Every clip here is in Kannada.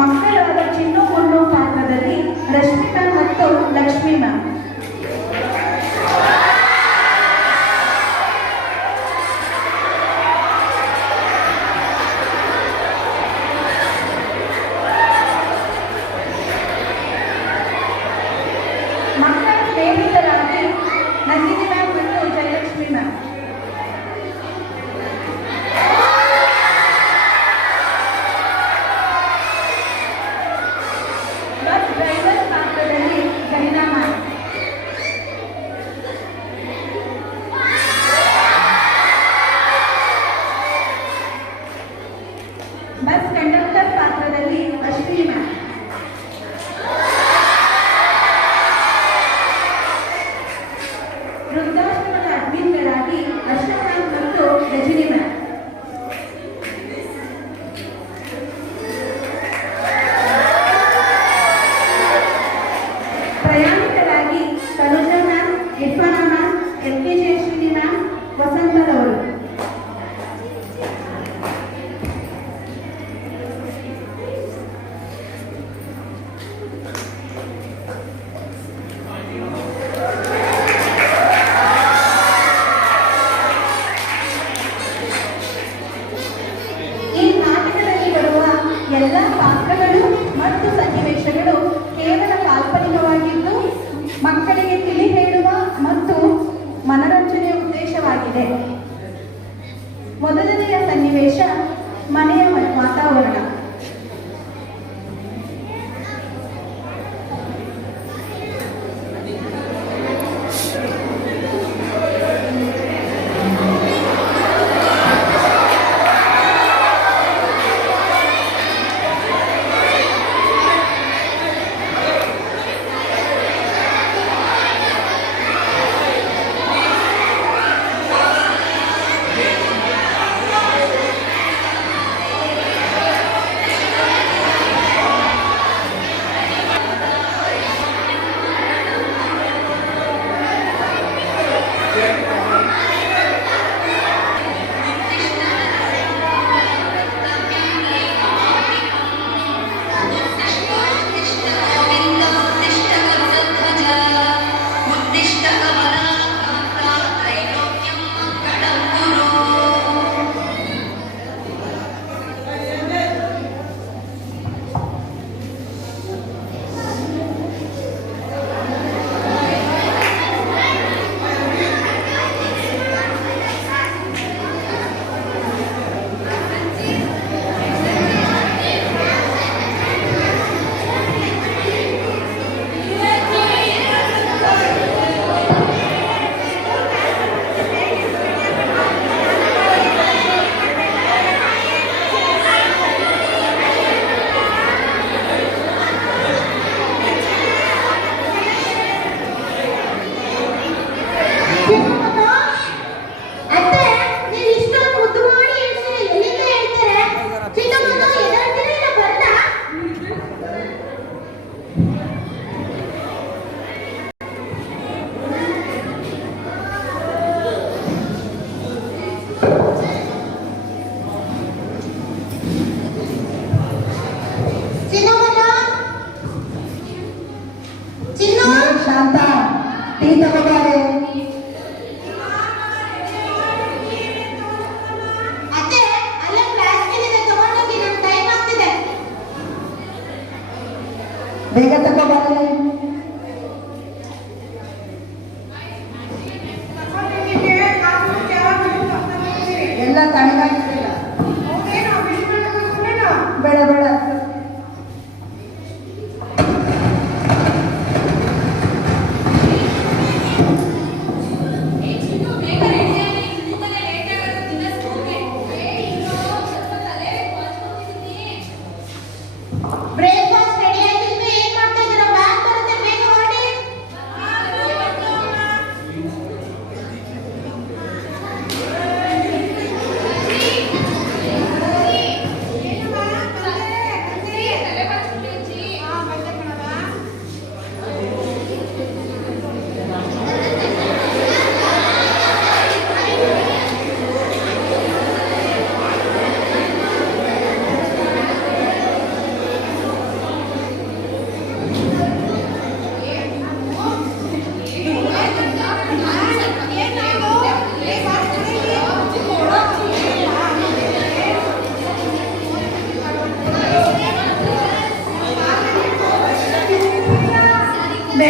ಮಕ್ಕಳಾದ ಚಿನ್ನು ಮುನ್ನು ಪಾತ್ರದಲ್ಲಿ ರಶ್ಮಿತಾ ಮತ್ತು ಲಕ್ಷ್ಮಿ ಮ್ಯಾಮ್. ಮಕ್ಕಳ ಸ್ನೇಹಿತರಾಗಿ ನಂದಿನಿ ಮ್ಯಾಮ್ ಮತ್ತು ಜಯಲಕ್ಷ್ಮಿ ಮ್ಯಾಮ್. ಬಸ್ ಡ್ರೈವರ್ ಪಾತ್ರದಲ್ಲಿ ಜೈನಾ ಮ್ಯಾಮ್. ಬಸ್ ಕಂಡಕ್ಟರ್ ಪಾತ್ರದಲ್ಲಿ ಅಶ್ವಿನಿ ಮ್ಯಾಮ್. ವೃದ್ಧಾಶ್ರಮದ ಅಡ್ಮಿನ್ಗಳಾಗಿ ಅಶ್ವಥ್ ಮತ್ತು ರಜನಿ ಮ್ಯಾಮ್. ಪ್ರಯಾಣಿಕರಾಗಿ Tanuja ma'am, Irfana ma'am, LKG Ashwini ma'am, ವಸಂತರವರು. ಈ ನಾಟಕದಲ್ಲಿ ಬರುವ ಎಲ್ಲ ಪಾತ್ರಗಳು ಮತ್ತು ಸನ್ನಿವೇಶಗಳು ಕೇವಲ ಕಾಲ್ಪನಿಕವಾಗಿದ್ದು ಮಕ್ಕಳಿಗೆ ತಿಳಿ ಹೇಳುವ ಮತ್ತು ಮನರಂಜನೆಯ ಉದ್ದೇಶವಾಗಿದೆ. ಮೊದಲನೆಯ ಸನ್ನಿವೇಶ ಮನೆಯ ವಾತಾವರಣ. ಶಾಂತ ಟೀ ತಗೋಬಾರೆ. ಬೇಗ ತಗೋಬಾರೆ. ಎಲ್ಲ ತಣ್ಣಗಾಗಿಲ್ಲ. ಬೇಡ ಬೇಡ.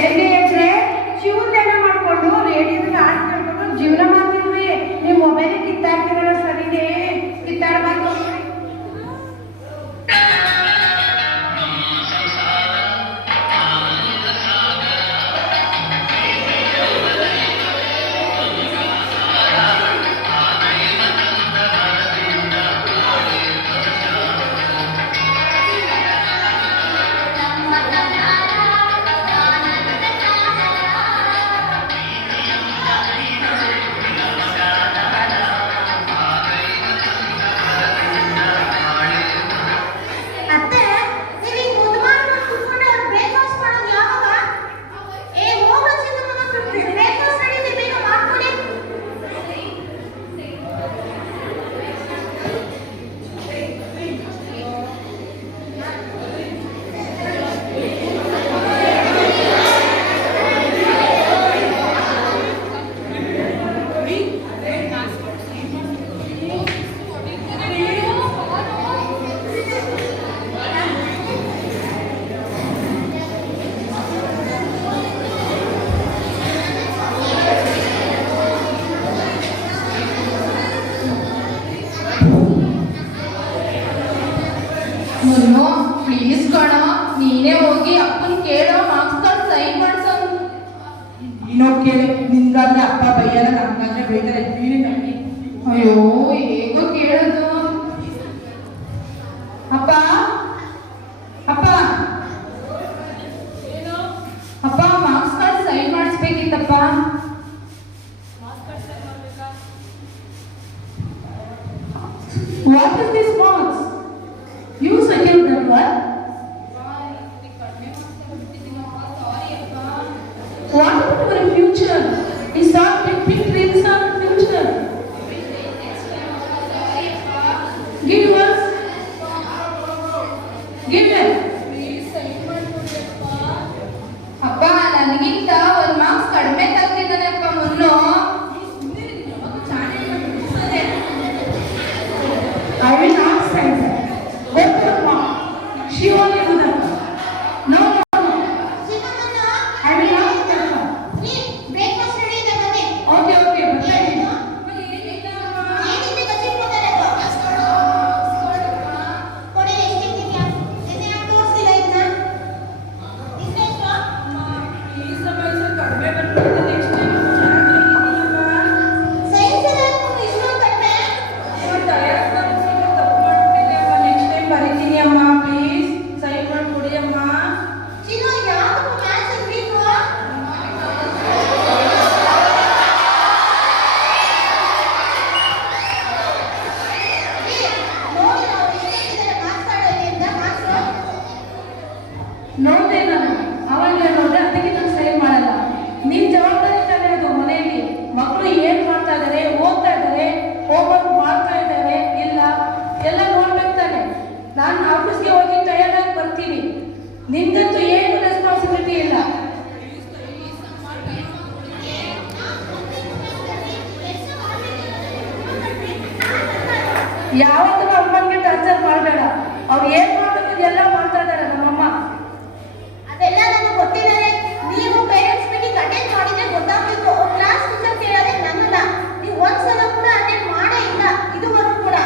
ಬೆಳಿಗ್ಗೆ ಎದ್ರೆ ಶಿವನ ಮಾಡ್ಕೊಂಡು ರೇಡಿಯೋದಲ್ಲಿ ಹಾಡು ಕೇಳ್ಕೊಂಡು ಜೀವನ ಮಾಡ್ತಿದ್ವಿ. ನೀವು ಮೊಬೈಲ್ ಕಿತ್ತಾಡ್ತಿರಲ್ಲ, ಸರಿನೇ ಕಿತ್ತಾಡಬಾರ್ದು. ಮುನ್ನು ಪ್ಲೀಸ್ ಕಣ, ನೀನೇ ಹೋಗಿ ಅಪ್ಪನ್ ಕೇಳೋ, ಮಾರ್ಕ್ಸ್ ಕಾರ್ಡ್ ಸೈನ್ ಮಾಡ್ಸೋ. ನೀನೋ ಕೇಳಿ, ನಿನ್ಗಾದ್ರೆ ಅಪ್ಪ ಬೈಯಲ್ಲ, ನಮ್ಗಾದ್ರೆ ಬೈತಾರೆ. ಅಯ್ಯೋ ಹೇಗೋ ಕೇಳೋದು. ಅಪ್ಪ ಅಪ್ಪ ಅಪ್ಪ ಮಾರ್ಕ್ಸ್ ಕಾರ್ಡ್ ಸೈನ್ ಮಾಡಿಸ್ಬೇಕಿತ್ತಪ್ಪ. What is this marks? You second that one? What about our future? We start with big dreams of future. Give us. Give them. ಅಪ್ಪ ನನಗಿಂತ ಒಂದು ಮಾರ್ಕ್ಸ್ ಕಡಿಮೆ ತೆಗ್ದಿದ್ದಾನೆಪ್ಪ ಮುನ್ನು. I will not sign that. Go to the mom. She only do that. No, no, no. I will not do that. Okay, okay, but tell me. ನೋಡ್ದೆ ನಾನು ಅವಾಗ ನೋಡ್ದೆ, ಅದಕ್ಕೆ ನಾನು ಸೈನ್ ಮಾಡಲ್ಲ. ನಿಮ್ ಜವಾಬ್ದಾರಿ ತಾನೇ ಅದು. ಮನೆಯಲ್ಲಿ ಮಕ್ಕಳು ಏನ್ ಮಾಡ್ತಾ ಇದಾರೆ, ಓದ್ತಾ ಇದಾರೆ, ಹೋಮ್ವರ್ಕ್ ಮಾಡ್ತಾ ಇದ್ದಾರೆ ಇಲ್ಲ, ಎಲ್ಲ ನೋಡ್ಬೇಕು ತಾನೆ. ನಾನು ಆಫೀಸ್ಗೆ ಹೋಗಿ ಟಯರ್ಡ್ ಆಗಿ ಬರ್ತೀನಿ. ನಿಮ್ಗಂತೂ ಏನು ರೆಸ್ಪಾನ್ಸಿಬಿಲಿಟಿ ಇಲ್ಲ. ಯಾವತ್ತೂ ಅಮ್ಮನಿಗೆ ಟಾರ್ಚರ್ ಮಾಡಬೇಡ. ಅವ್ರು ಏನ್ ಮಾಡ್ಬೇಕು ಎಲ್ಲ ಮಾಡ್ತಾ ಇದಾರೆ ನಮ್ಮಮ್ಮ. ಅದೆಲ್ಲ ನನಗೆ ಗೊತ್ತಿದ್ದಾರೆ. ನೀವು ಪೇರೆಂಟ್ಸ್ ಮೀಟಿಂಗ್ ಅಟೆಂಡ್ ಮಾಡಿದ್ರೆ ಗೊತ್ತಾಗ್ಬೇಕು. ಕ್ಲಾಸ್ ಟೀಚರ್ ಕೇಳೋದೇ ನನ್ನಲ್ಲ. ನೀವು ಒಂದ್ಸಲ ಕೂಡ ಅಟೆಂಡ್ ಮಾಡೇ ಇಲ್ಲ ಇದುವರೆಗೂ ಕೂಡ.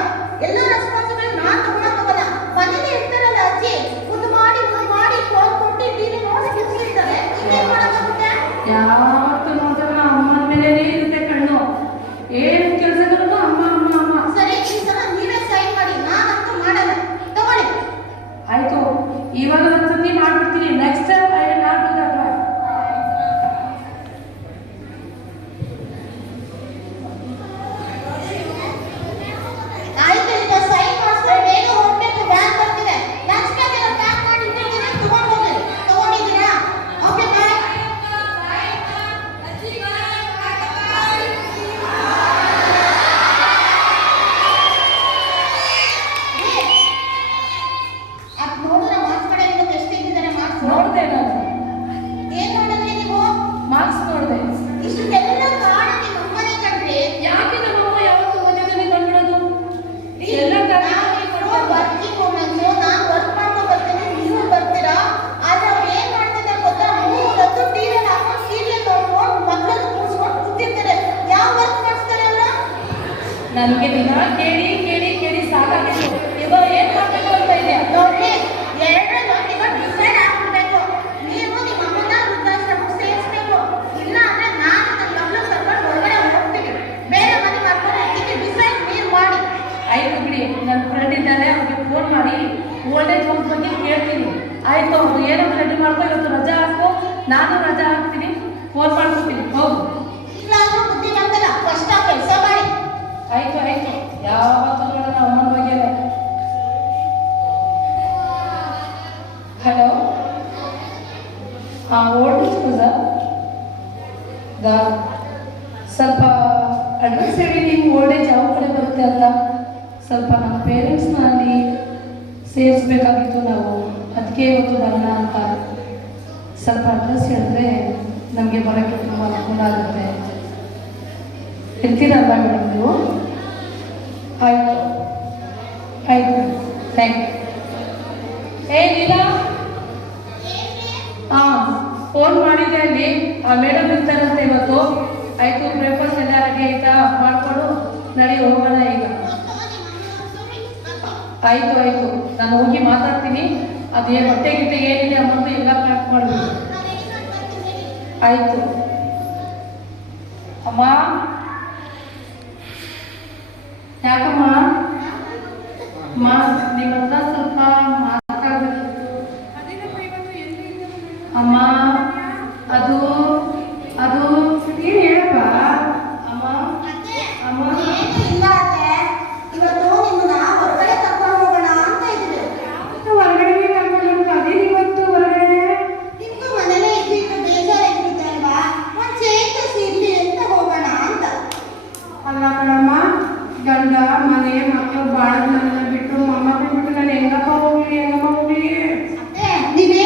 ಎಲ್ಲ ರೆಸ್ಪಾನ್ಸಿಬಲ್ ನಾನು ತಗೊಳಕ್ಕಾಗಲ್ಲ. ಮನೇಲಿ ಇರ್ತಾರಲ್ಲ ಅಜ್ಜಿ, ಮುದ್ದು ಮಾಡಿ ಫೋನ್ ಕೊಟ್ಟು ಟಿವಿ ನೋಡಿ ಕೂತಿರ್ತಾರೆ. ಇನ್ನೇನ್ ಮಾಡಕ್ಕಾಗುತ್ತೆ? ಯಾವತ್ತು ನೋಡಿದ್ರೆ ಅಮ್ಮನ ಮೇಲೆ ಇರುತ್ತೆ ಕಣ್ಣು. ಏನ್ ಕೆಲಸಗಳನ್ನು ಅಮ್ಮ ಅಮ್ಮ ಅಮ್ಮ. ಸರಿ, ಈ ಸಲ ನೀವೇ ಸೈನ್ ಮಾಡಿ. ನಾನಂತೂ ಮಾಡಲ್ಲ. ತಗೊಳ್ಳಿ. ನನಗೆ ದಿನ ಕೇಳಿ ಕೇಳಿ ಕೇಳಿ ಸಾಕಾಗಿತ್ತು. ಇವಾಗ ಏನ್ ಮಾಡ್ಬೇಕು ಅಂತ ಇದೆಯಾ? ನೋಡ್ರಿ, ಎರಡರಲ್ಲಿ ಇವಾಗ ಡಿಸೈಡ್ ಆಗ್ಬಿಡ್ಬೇಕು. ನೀವು ನಿಮ್ಮ ಅಮ್ಮನ ವೃದ್ಧಾಶ್ರಮಕ್ಕೆ ಸೇರಿಸ್ಬೇಕು. ಇಲ್ಲ ಅಂದ್ರೆ ನಾನು ನನ್ನ ಮಗಳು ಕರ್ಕೊಂಡು ಹೊರಗಡೆ ಹೋಗ್ತೀನಿ. ಬೇರೆ ಮನೆ ಕರ್ಕೊಂಡು ಹೋಗ್ತೀನಿ. ಡಿಸೈಡ್ ನೀವು ಮಾಡಿ. ಆಯ್ತು ಬಿಡಿ, ನನ್ನ ಫ್ರೆಂಡ್ ಇದ್ದಾರೆ, ಅವ್ರಿಗೆ ಫೋನ್ ಮಾಡಿ ಓಲ್ಡ್ ಏಜ್ ಹೋಮ್ಸ್ ಬಗ್ಗೆ ಕೇಳ್ತೀನಿ. ಆಯ್ತು, ಅವ್ರು ಏನೋ ರೆಡಿ ಮಾಡ್ಕೊ, ಇವತ್ತು ರಜಾ ಹಾಕು, ನಾನು ರಜಾ ಹಾಕ್ತೀನಿ, ಫೋನ್ ಮಾಡ್ಕೊತೀನಿ. ಹೌದು, ಇಲ್ಲ ಅಂದ್ರೆ ಬುದ್ಧಿ ಬಂತಲ್ಲ, ಫಸ್ಟ್ ಆ ಕೆಲಸ ಮಾಡಿ. ಆಯ್ತು ಆಯ್ತು, ಯಾವತ್ತೂ ನಮ್ಮ ಅಮ್ಮನ ಬಗ್ಗೆ. ಹಲೋ, ಹಾಂ, ಓಲ್ಡ್ ಏಜ್ ಸರ್, ಸ್ವಲ್ಪ ಅಡ್ರೆಸ್ ಹೇಳಿ, ನೀವು ಓಲ್ಡ್ ಏಜ್ ಯಾವ ಕಡೆ ಬರುತ್ತೆ ಅಂತ. ಸ್ವಲ್ಪ ನಮ್ಮ ಪೇರೆಂಟ್ಸ್ನ ಅಲ್ಲಿ ಸೇರಿಸ್ಬೇಕಾಗಿತ್ತು ನಾವು, ಅದಕ್ಕೆ ಇವತ್ತು ಬರೋಣ ಅಂತ. ಸ್ವಲ್ಪ ಅಡ್ರೆಸ್ ಹೇಳಿದ್ರೆ ನಮಗೆ ಬರೋಕ್ಕೆ ತುಂಬ ಅನುಕೂಲ ಆಗುತ್ತೆ. ಇರ್ತೀರಲ್ಲ ಮೇಡಮ್ ನೀವು? ಆಯಿತು ಆಯಿತು, ಥ್ಯಾಂಕ್ ಯು. ಲೀಲಾ, ಹಾಂ, ಫೋನ್ ಮಾಡಿದ್ದೆ, ಅಲ್ಲಿ ಆ ಮೇಡಮ್ ಇರ್ತಾರಂತೆ ಇವತ್ತು. ಆಯಿತು, ಬ್ರೇಕ್ಫಾಸ್ಟ್ ಎಲ್ಲ ರೆಡಿ ಆಯಿತಾ? ಮಾಡಿಕೊಂಡು ನಡಿ ಹೋಗೋಣ ಈಗ. ಆಯಿತು ಆಯಿತು, ನಾನು ಹೋಗಿ ಮಾತಾಡ್ತೀನಿ. ಅದೇ ಹೊಟ್ಟೆ ಗಿಟ್ಟೆ ಏನಿದೆ ಅಮ್ಮಂದು ಎಲ್ಲ ಪ್ಯಾಕ್ ಮಾಡಬೇಕು. ಆಯಿತು ಅಮ್ಮ. ಯಾಕಮ್ಮ? ಅಮ್ಮ, ನಿಮ್ಮ ಹತ್ರ ಸ್ವಲ್ಪ ಮಾತಾಡಬೇಕಿತ್ತು. ಅಮ್ಮ, ಅದು ಅದು ಏನು ಹೇಳಪ್ಪ? ಅಮ್ಮ ಅಮ್ಮ, ಏನು ಇಲ್ಲ ಅತ್ತೆ, ಇವತ್ತು ನಿಮ್ಮನ್ನ ಹೊರಗಡೆ ಕರ್ಕೊಂಡು ಹೋಗೋಣ ಅಂತ ಇದ್ವಿ. ಹೊರಗಡೆ ಕರ್ಕೊಂಡು ಅದೇನು ಇವತ್ತು ಹೊರಗಡೆ? ನಿಮ್ಗೂ ಮನೇಲೇ ಇದ್ದಿದ್ದು ಬೇಜಾರಾಗಿರುತ್ತೆ ಅಲ್ವಾ? ಒಂದು ಚೇಂಜಸ್ ಇರ್ಲಿ ಅಂತ ಹೋಗೋಣ ಅಂತ. ಅಲ್ಲ ಕಣಮ್ಮ, ಗಂಡ ಮನೆ ಮಕ್ಕಳು ಬಾಳ ಬಿಟ್ಟು ಮೊಮ್ಮಕ್ಕಳು ಬಿಟ್ಟು ನಾನು ಹೆಂಗಪ್ಪ ಹೋಗ್ಲಿ ಅತ್ತೆ, ನೀವೇ